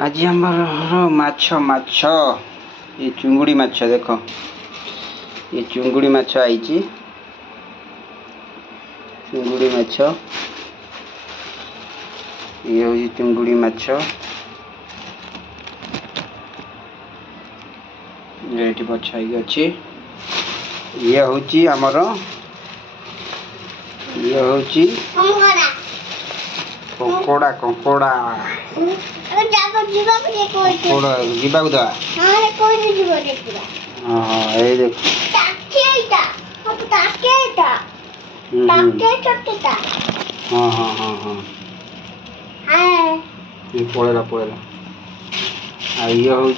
आज आमर माछ माछ ये चुंगुड़ी माछ देख ये चुंगुड़ी माछ आई चुंगुड़ी माछ ये हूँ चुंगुड़ी माछ ये पछाई अच्छी ये हूँ आमर ये हूँ कंकोड़ा कंकोड़ा जीवाक दवा हाँ ये देख हाँ हाँ हाँ हाँ ये पड़ेगा पड़ेगा ये हूँ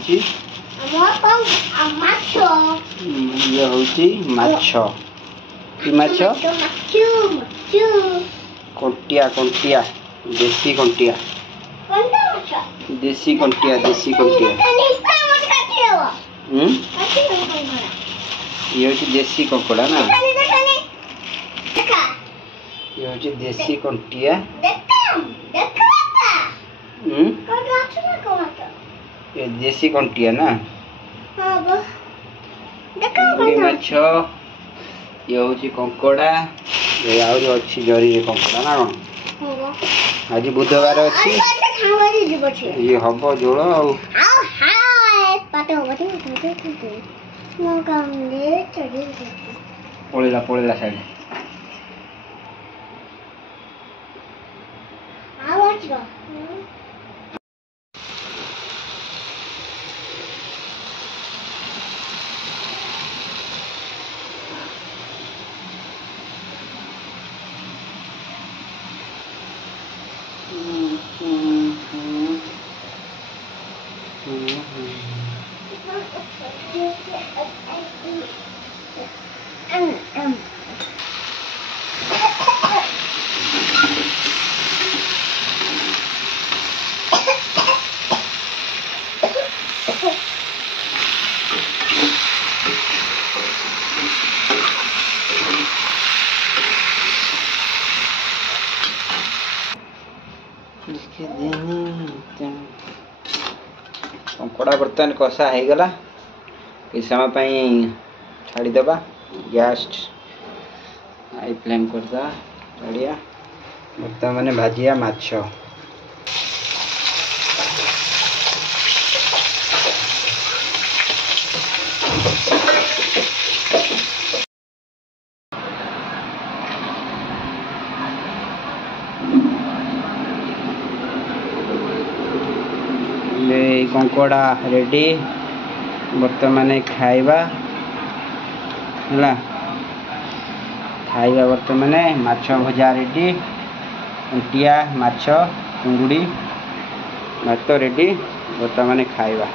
ये हूँ माछ कि माछ कंटिया कंटिया देसी कंटिया देसी कंटिया देसी कंटिया ये हूँ देसी कंकोड़ा ना ये हूँ देसी कंटिया ये देसी कंटिया ना माछ ये हूँ कंकोड़ा ये आहरी अच्छी जरी कंकोड़ा ना कौन आज बुधवार अच्छी ये हम झोल पड़ेगा पड़ेगा साइड कंकोड़ा बर्तमान कषा हो गला कि समय छाड़ीदे गैस हाई फ्लेम करदा छाड़िया बर्तमान भाजिया माछ कंकोड़ा रेडी बर्तमान खाइबा है खाइबा बर्तमान माछ भजा रेडी कंटिया माछ चुंगुड़ी भात रेडी बर्तमान खाइबा।